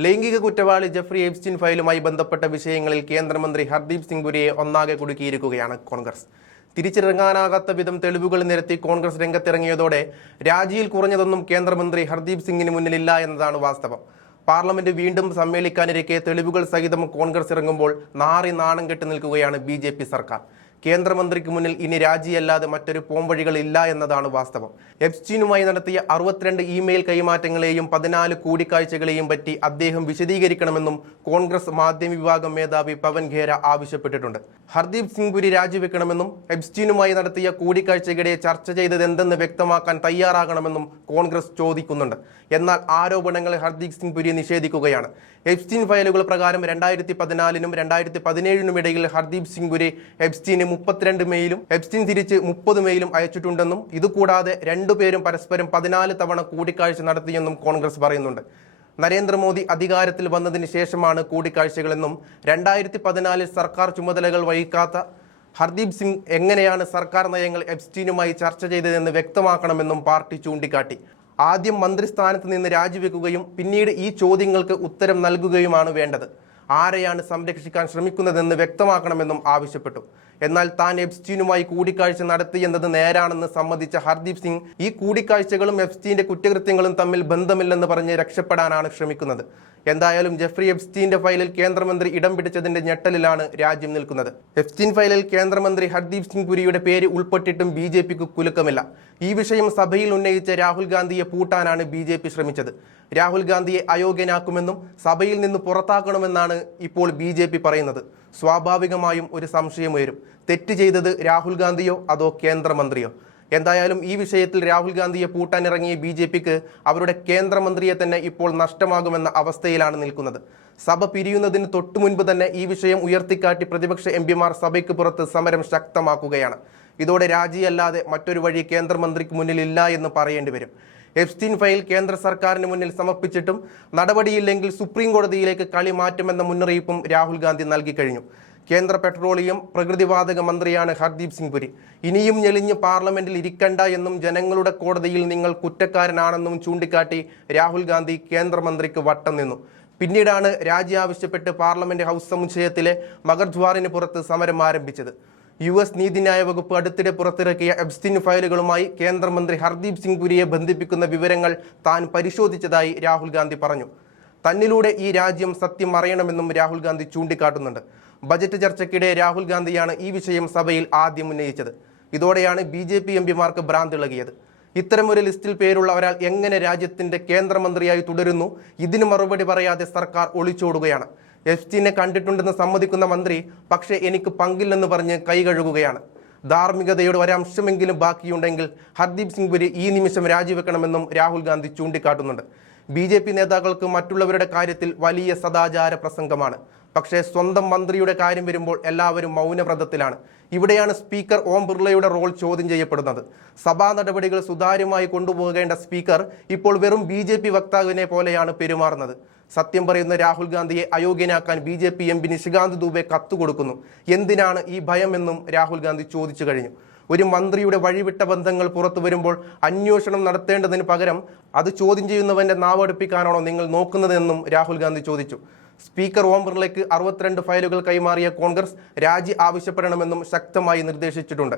ലൈംഗിക കുറ്റവാളി Jeffrey Epstein ഫയലുമായി ബന്ധപ്പെട്ട വിഷയങ്ങളിൽ കേന്ദ്രമന്ത്രി ഹർദീപ് സിംഗ് പുരിയെ ഒന്നാകെ കുടുക്കിയിരിക്കുകയാണ് കോൺഗ്രസ്. തിരിച്ചിറങ്ങാനാകാത്ത വിധം തെളിവുകൾ നിരത്തി കോൺഗ്രസ് രംഗത്തിറങ്ങിയതോടെ രാജിയിൽ കുറഞ്ഞതൊന്നും കേന്ദ്രമന്ത്രി ഹർദീപ് സിംഗിന് മുന്നിലില്ല എന്നതാണ് വാസ്തവം. പാർലമെന്റ് വീണ്ടും സമ്മേളിക്കാനിരിക്കെ തെളിവുകൾ സഹിതം കോൺഗ്രസ് ഇറങ്ങുമ്പോൾ നാണം കെട്ടി നിൽക്കുകയാണ് BJP സർക്കാർ. കേന്ദ്രമന്ത്രിക്ക് മുന്നിൽ ഇനി രാജിയല്ലാതെ മറ്റൊരു പോംവഴികളില്ല എന്നതാണ് വാസ്തവം. എപ്സ്റ്റീനുമായി നടത്തിയ 62 ഇമെയിൽ കൈമാറ്റങ്ങളെയും 14 കൂടിക്കാഴ്ചകളെയും പറ്റി അദ്ദേഹം വിശദീകരിക്കണമെന്നും കോൺഗ്രസ് മാധ്യമ വിഭാഗം മേധാവി പവൻ ഖേര ആവശ്യപ്പെട്ടിട്ടുണ്ട്. ഹർദീപ് സിംഗ് പുരി രാജിവെക്കണമെന്നും എപ്സ്റ്റീനുമായി നടത്തിയ കൂടിക്കാഴ്ചകളെ ചർച്ച ചെയ്തതെന്തെന്ന് വ്യക്തമാക്കാൻ തയ്യാറാകണമെന്നും കോൺഗ്രസ് ചോദിക്കുന്നുണ്ട്. എന്നാൽ ആരോപണങ്ങൾ ഹർദീപ് സിംഗ് പുരി നിഷേധിക്കുകയാണ്. എപ്സ്റ്റീൻ ഫയലുകൾ പ്രകാരം 2014 നും 2017 ഇടയിൽ ഹർദീപ് സിംഗ് പുരി എപ്സ്റ്റീന് 32 മെയിലും എപ്സ്റ്റീൻ തിരിച്ച് 30 മെയിലും അയച്ചിട്ടുണ്ടെന്നും ഇതുകൂടാതെ രണ്ടുപേരും പരസ്പരം 14 തവണ കൂടിക്കാഴ്ച നടത്തിയെന്നും കോൺഗ്രസ് പറയുന്നുണ്ട്. നരേന്ദ്രമോദി അധികാരത്തിൽ വന്നതിന് ശേഷമാണ് കൂടിക്കാഴ്ചകളെന്നും 2014 സർക്കാർ ചുമതലകൾ വഹിക്കാത്ത ഹർദീപ് സിംഗ് എങ്ങനെയാണ് സർക്കാർ നയങ്ങൾ എപ്സ്റ്റീനുമായി ചർച്ച ചെയ്തതെന്ന് വ്യക്തമാക്കണമെന്നും പാർട്ടി ചൂണ്ടിക്കാട്ടി. ആദ്യം മന്ത്രിസ്ഥാനത്ത് നിന്ന് രാജിവെക്കുകയും പിന്നീട് ഈ ചോദ്യങ്ങൾക്ക് ഉത്തരം നൽകുകയുമാണ് വേണ്ടത്. ആരെയാണ് സംരക്ഷിക്കാൻ ശ്രമിക്കുന്നതെന്ന് വ്യക്തമാക്കണമെന്നും ആവശ്യപ്പെട്ടു. എന്നാൽ താൻ എപ്സ്റ്റീനുമായി കൂടിക്കാഴ്ച നടത്തിയെന്നത് നേരാണെന്ന് സമ്മതിച്ച ഹർദീപ് സിംഗ് ഈ കൂടിക്കാഴ്ചകളും എപ്സ്റ്റീന്റെ കുറ്റകൃത്യങ്ങളും തമ്മിൽ ബന്ധമില്ലെന്ന് പറഞ്ഞ് രക്ഷപ്പെടാനാണ് ശ്രമിക്കുന്നത്. എന്തായാലും ജെഫ്രി എപ്സ്റ്റീന്റെ ഫയലിൽ കേന്ദ്രമന്ത്രി ഇടം പിടിച്ചതിന്റെ ഞെട്ടലിലാണ് രാജ്യം നിൽക്കുന്നത്. എപ്സ്റ്റീൻ ഫയലിൽ കേന്ദ്രമന്ത്രി ഹർദീപ് സിംഗ് പുരിയുടെ പേര് ഉൾപ്പെട്ടിട്ടും BJPക്ക് കുലുക്കമില്ല. ഈ വിഷയം സഭയിൽ ഉന്നയിച്ച രാഹുൽ ഗാന്ധിയെ പൂട്ടാനാണ് BJP ശ്രമിച്ചത്. രാഹുൽ ഗാന്ധിയെ അയോഗ്യനാക്കുമെന്നും സഭയിൽ നിന്ന് പുറത്താക്കണമെന്നാണ് ഇപ്പോൾ BJP പറയുന്നത്. സ്വാഭാവികമായും ഒരു സംശയമുയരും. തെറ്റ് ചെയ്തത് രാഹുൽ ഗാന്ധിയോ അതോ കേന്ദ്രമന്ത്രിയോ? എന്തായാലും ഈ വിഷയത്തിൽ രാഹുൽ ഗാന്ധിയെ പൂട്ടാനിറങ്ങിയ BJPക്ക് അവരുടെ കേന്ദ്രമന്ത്രിയെ തന്നെ ഇപ്പോൾ നഷ്ടമാകുമെന്ന അവസ്ഥയിലാണ് നിൽക്കുന്നത്. സഭ പിരിയുന്നതിന് തൊട്ടു മുൻപ് തന്നെ ഈ വിഷയം ഉയർത്തിക്കാട്ടി പ്രതിപക്ഷ MPമാർ സഭയ്ക്ക് പുറത്ത് സമരം ശക്തമാക്കുകയാണ്. ഇതോടെ രാജിയല്ലാതെ മറ്റൊരു വഴി കേന്ദ്രമന്ത്രിക്ക് മുന്നിലില്ല എന്ന് പറയേണ്ടി വരും. എപ്സ്റ്റീൻ ഫയൽ കേന്ദ്ര സർക്കാരിന് മുന്നിൽ സമർപ്പിച്ചിട്ടും നടപടിയില്ലെങ്കിൽ സുപ്രീം കോടതിയിലേക്ക് കളി മാറ്റുമെന്ന മുന്നറിയിപ്പും രാഹുൽ ഗാന്ധി നൽകിക്കഴിഞ്ഞു. കേന്ദ്ര പെട്രോളിയം പ്രകൃതിവാതക മന്ത്രിയാണ് ഹർദീപ് സിംഗ് പുരി. ഇനിയും ഞെളിഞ്ഞ് പാർലമെന്റിൽ ഇരിക്കണ്ട എന്നും ജനങ്ങളുടെ കോടതിയിൽ നിങ്ങൾ കുറ്റക്കാരനാണെന്നും ചൂണ്ടിക്കാട്ടി രാഹുൽ ഗാന്ധി കേന്ദ്രമന്ത്രിക്ക് വട്ടം നിന്നു. പിന്നീടാണ് രാജി ആവശ്യപ്പെട്ട് പാർലമെന്റ് ഹൗസ് സമുച്ചയത്തിലെ മഗർദ്വാറിന് പുറത്ത് സമരം ആരംഭിച്ചത്. US നീതിന്യായ വകുപ്പ് അടുത്തിടെ പുറത്തിറക്കിയ എപ്സ്റ്റീൻ ഫയലുകളുമായി കേന്ദ്രമന്ത്രി ഹർദീപ് സിംഗ് പുരിയെ ബന്ധിപ്പിക്കുന്ന വിവരങ്ങൾ താൻ പരിശോധിച്ചതായി രാഹുൽ ഗാന്ധി പറഞ്ഞു. തന്നിലൂടെ ഈ രാജ്യം സത്യം അറിയണമെന്നും രാഹുൽ ഗാന്ധി ചൂണ്ടിക്കാട്ടുന്നുണ്ട്. ബജറ്റ് ചർച്ചയ്ക്കിടെ രാഹുൽ ഗാന്ധിയാണ് ഈ വിഷയം സഭയിൽ ആദ്യം ഉന്നയിച്ചത്. ഇതോടെയാണ് BJP MPമാർക്ക് ഭ്രാന്തിളകിയത്. ഇത്തരമൊരു ലിസ്റ്റിൽ പേരുള്ള ഒരാൾ എങ്ങനെ രാജ്യത്തിന്റെ കേന്ദ്രമന്ത്രിയായി തുടരുന്നു? ഇതിന് മറുപടി പറയാതെ സർക്കാർ ഒളിച്ചോടുകയാണ്. എപ്സ്റ്റീനെ കണ്ടിട്ടുണ്ടെന്ന് സമ്മതിക്കുന്ന മന്ത്രി പക്ഷേ എനിക്ക് പങ്കില്ലെന്ന് പറഞ്ഞ് കൈകഴുകുകയാണ്. ധാർമ്മികതയുടെ ഒരംശമെങ്കിലും ബാക്കിയുണ്ടെങ്കിൽ ഹർദീപ് സിംഗ് പുരി ഈ നിമിഷം രാജിവെക്കണമെന്നും രാഹുൽ ഗാന്ധി ചൂണ്ടിക്കാട്ടുന്നുണ്ട്. BJP നേതാക്കൾക്ക് മറ്റുള്ളവരുടെ കാര്യത്തിൽ വലിയ സദാചാര പ്രസംഗമാണ്. പക്ഷേ സ്വന്തം മന്ത്രിയുടെ കാര്യം വരുമ്പോൾ എല്ലാവരും മൗനവ്രതത്തിലാണ്. ഇവിടെയാണ് സ്പീക്കർ ഓം ബിർളയുടെ റോൾ ചോദ്യം ചെയ്യപ്പെടുന്നത്. സഭാ നടപടികൾ സുതാര്യമായി കൊണ്ടുപോകേണ്ട സ്പീക്കർ ഇപ്പോൾ വെറും BJP വക്താവിനെ പോലെയാണ് പെരുമാറുന്നത്. സത്യം പറയുന്ന രാഹുൽ ഗാന്ധിയെ അയോഗ്യനാക്കാൻ BJP MP നിഷികാന്ത് ദുബെ കത്തുകൊടുക്കുന്നു. എന്തിനാണ് ഈ ഭയമെന്നും രാഹുൽ ഗാന്ധി ചോദിച്ചു കഴിഞ്ഞു. ഒരു മന്ത്രിയുടെ വഴിവിട്ട ബന്ധങ്ങൾ പുറത്തു വരുമ്പോൾ അന്വേഷണം നടത്തേണ്ടതിന് പകരം അത് ചോദ്യം ചെയ്യുന്നവന്റെ നാവടുപ്പിക്കാനാണോ നിങ്ങൾ നോക്കുന്നതെന്നും രാഹുൽ ഗാന്ധി ചോദിച്ചു. സ്പീക്കർ ഓം ബിർളയ്ക്ക് 62 ഫയലുകൾ കൈമാറിയ കോൺഗ്രസ് രാജി ആവശ്യപ്പെടണമെന്നും ശക്തമായി നിർദ്ദേശിച്ചിട്ടുണ്ട്.